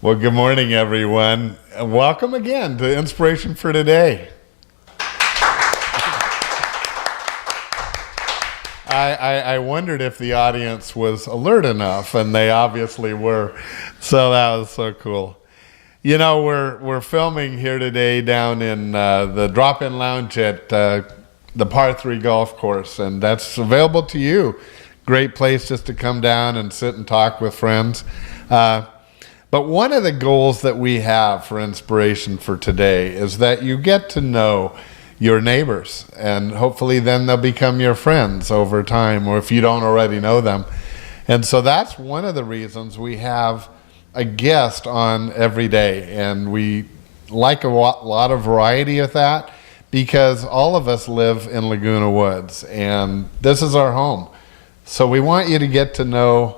Well, good morning, everyone. And welcome again to Inspiration for Today. I wondered if the audience was alert enough, and they obviously were. So that was so cool. You know, we're filming here today down in the drop-in lounge at the Par 3 golf course, and that's available to you. Great place just to come down and sit and talk with friends. But one of the goals that we have for Inspiration for Today is that you get to know your neighbors, and hopefully then they'll become your friends over time, or if you don't already know them. And so that's one of the reasons we have a guest on every day, and we like a lot of variety of that because all of us live in Laguna Woods, and this is our home. So we want you to get to know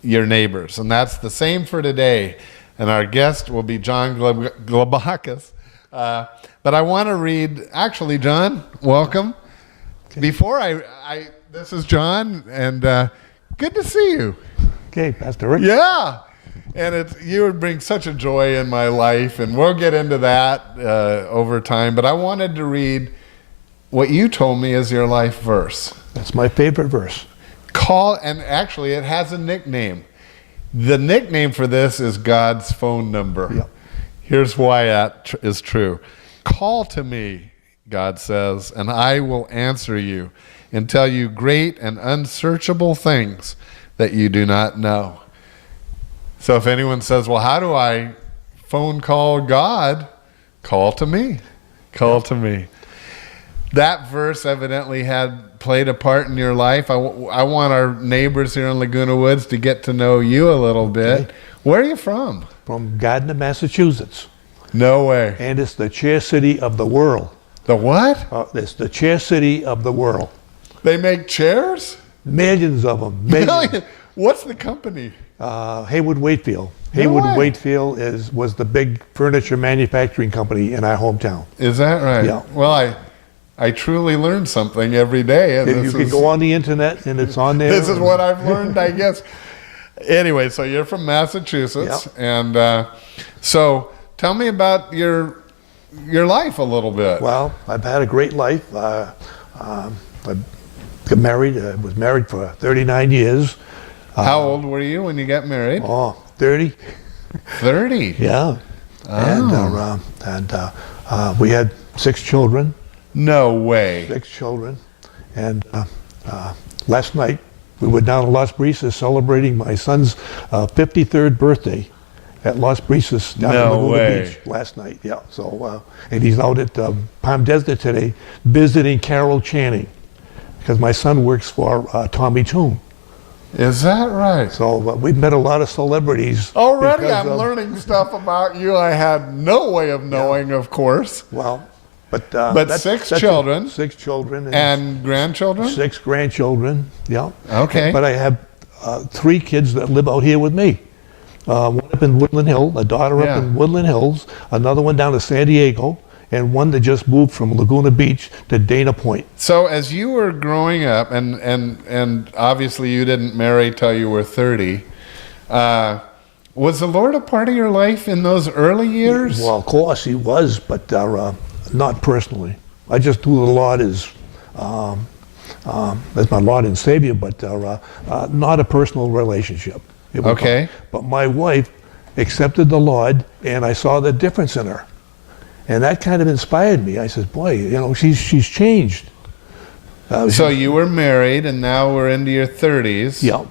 your neighbors, and that's the same for today. And our guest will be John Glebacus. But I want to read, actually, John, welcome. Okay. Before this is John, and good to see you. Okay, Pastor Rick. Yeah, and you would bring such a joy in my life, and we'll get into that over time. But I wanted to read what you told me is your life verse. That's my favorite verse. And actually it has a nickname. The nickname for this is God's phone number. Yep. Here's why that is true. Call to me, God says, and I will answer you and tell you great and unsearchable things that you do not know. So if anyone says, well, how do I phone call God? Call to me. Call to me. That verse evidently played a part in your life. I want our neighbors here in Laguna Woods to get to know you a little bit. Okay. Where are you from? From Gardner, Massachusetts. No way. And it's the chair city of the world. The what? It's the chair city of the world. They make chairs? Millions of them. Millions. What's the company? Haywood Wakefield. Haywood Wakefield was the big furniture manufacturing company in our hometown. Is that right? Yeah. Well, I truly learn something every day. And you can go on the internet and it's on there. This is what I've learned, I guess. Anyway, so you're from Massachusetts. Yep. And so tell me about your life a little bit. Well, I've had a great life. I got married. I was married for 39 years. How old were you when you got married? 30. 30? Yeah. Oh. And we had 6 children. No way. 6 children. And last night, we were down at Las Brisas celebrating my son's 53rd birthday at Las Brisas down in Laguna Beach last night. Yeah. So, and he's out at Palm Desert today visiting Carol Channing because my son works for Tommy Tune. Is that right? So we've met a lot of celebrities. Already I'm learning stuff about you I had no way of knowing, of course. Well, but 6 children. 6 children. And grandchildren? 6 grandchildren, yeah. Okay. But I have 3 kids that live out here with me. One up in Woodland Hill, a daughter up in Woodland Hills, another one down to San Diego, and one that just moved from Laguna Beach to Dana Point. So as you were growing up, and obviously you didn't marry till you were 30, was the Lord a part of your life in those early years? Well, of course he was, but not personally. I just knew the Lord as my Lord and Savior, but not a personal relationship. Okay. But my wife accepted the Lord, and I saw the difference in her. And that kind of inspired me. I said, boy, you know, she's changed. So you were married, and now we're into your 30s. Yeah.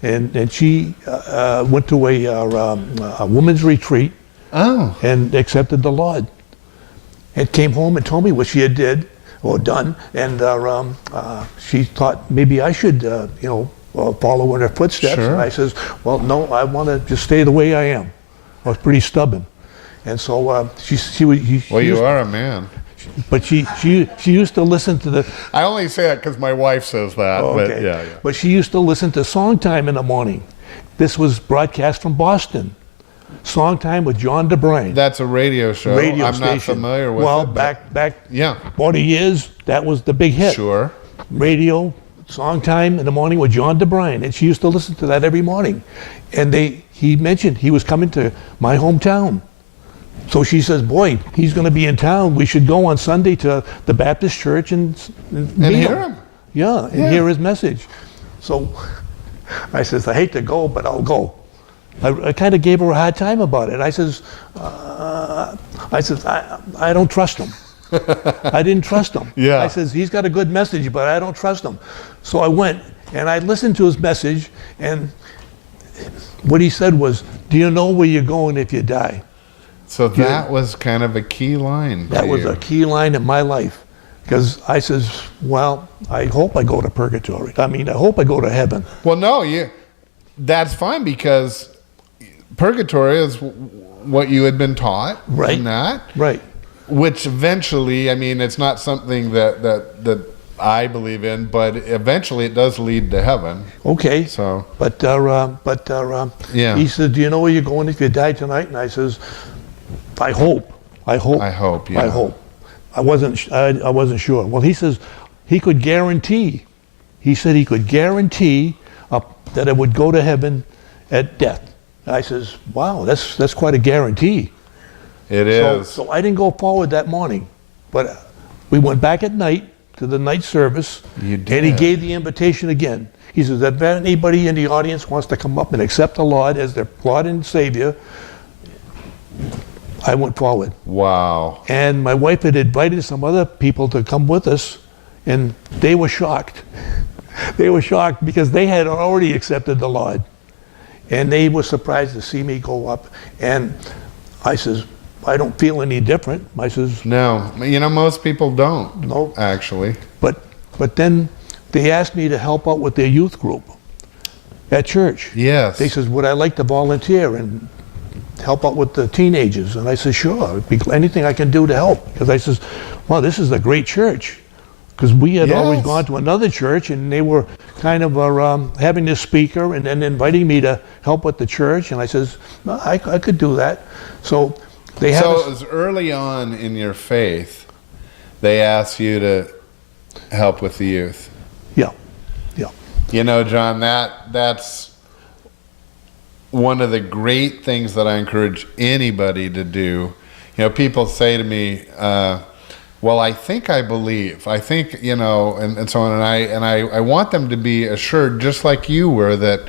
And she went to a women's retreat and accepted the Lord. And came home and told me what she had did or done. And she thought maybe I should, follow in her footsteps. Sure. And I says, well, no, I want to just stay the way I am. I was pretty stubborn. And so she you are a man. But she used to listen to the... I only say that because my wife says that. Oh, okay. But yeah. But she used to listen to Song Time in the morning. This was broadcast from Boston. Song Time with John DeBrine. That's a radio show. I'm not familiar with it. Well, back 40 years, that was the big hit. Sure. Radio, Song Time in the Morning with John DeBryan, and she used to listen to that every morning. And he mentioned he was coming to my hometown. So she says, boy, he's going to be in town. We should go on Sunday to the Baptist church and hear him. Yeah, and hear his message. So I says, I hate to go, but I'll go. I kind of gave her a hard time about it. I says, I don't trust him. I didn't trust him. Yeah. I says, he's got a good message, but I don't trust him. So I went and I listened to his message, and what he said was, do you know where you're going if you die? So that was kind of a key line. That was a key line in my life. Because I says, well, I hope I go to purgatory. I mean, I hope I go to heaven. Well, no, that's fine, because purgatory is what you had been taught. Right. In that. Right. Which eventually, I mean, it's not something that I believe in, but eventually it does lead to heaven. Okay. So. But yeah. He said, do you know where you're going if you die tonight? And I says, I hope. I hope, yeah. I hope. I wasn't sure. Well, he says he could guarantee. He said he could guarantee that I would go to heaven at death. I says, wow, that's quite a guarantee. It is. So I didn't go forward that morning, but we went back at night to the night service. You did. And he gave the invitation again. He says, if anybody in the audience wants to come up and accept the Lord as their Lord and Savior, I went forward. Wow. And my wife had invited some other people to come with us, and they were shocked. They were shocked because they had already accepted the Lord. And they were surprised to see me go up. And I says, I don't feel any different. I says, no, most people don't. No. Actually. But then they asked me to help out with their youth group at church. Yes. They says, would I like to volunteer and help out with the teenagers? And I said, sure, anything I can do to help. Because I says, well, this is a great church. Because we had always gone to another church, and they were kind of having this speaker and then inviting me to help with the church. And I says, well, I could do that. So they had it was early on in your faith, they asked you to help with the youth. Yeah. John, that's one of the great things that I encourage anybody to do. People say to me, well, I think I believe. I think, and so on. And I want them to be assured, just like you were, that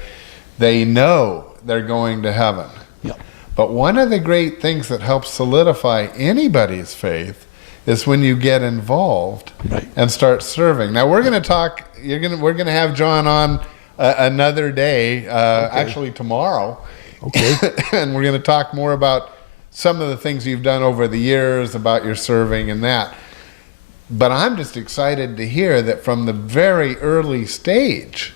they know they're going to heaven. Yeah. But one of the great things that helps solidify anybody's faith is when you get involved and start serving. Now we're going to talk. We're going to have John on another day, actually tomorrow. Okay. And we're going to talk more about some of the things you've done over the years, about your serving and that. But I'm just excited to hear that from the very early stage,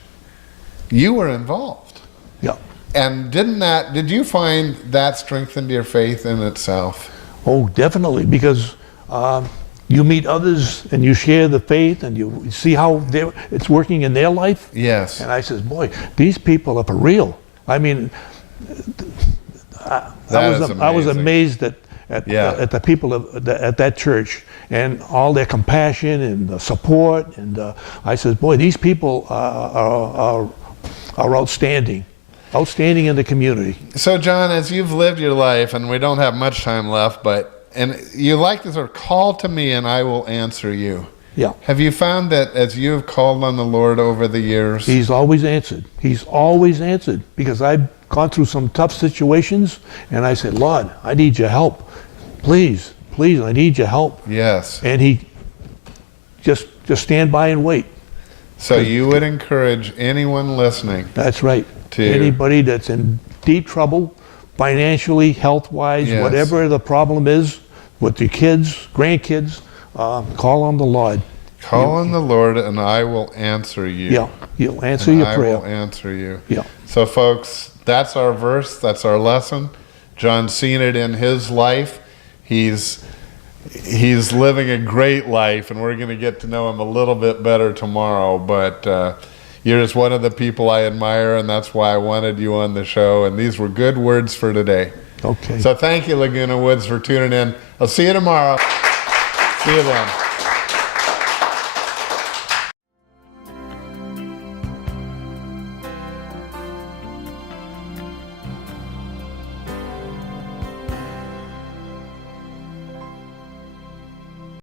you were involved. Yeah. And did you find that strengthened your faith in itself? Oh, definitely, because you meet others and you share the faith and you see how it's working in their life. Yes. And I says, boy, these people are for real. I mean, I was amazed at the people at that church and all their compassion and the support. And I says, boy, these people are outstanding in the community. So, John, as you've lived your life, and we don't have much time left, and you like to sort of call to me and I will answer you. Yeah. Have you found that as you have called on the Lord over the years? He's always answered. He's always answered, because I've gone through some tough situations and I said, Lord, I need your help. Please, I need your help. Yes. And he just stand by and wait. So you would encourage anyone listening. That's right. Anybody that's in deep trouble, financially, health-wise, whatever the problem is with your kids, grandkids, call on the Lord. Call on the Lord and I will answer you. Yeah, he'll answer your prayer. I will answer you. Yeah. So folks, that's our verse, that's our lesson. John's seen it in his life. He's living a great life, and we're going to get to know him a little bit better tomorrow. But you're just one of the people I admire, and that's why I wanted you on the show. And these were good words for today. Okay. So thank you, Laguna Woods, for tuning in. I'll see you tomorrow. See you then.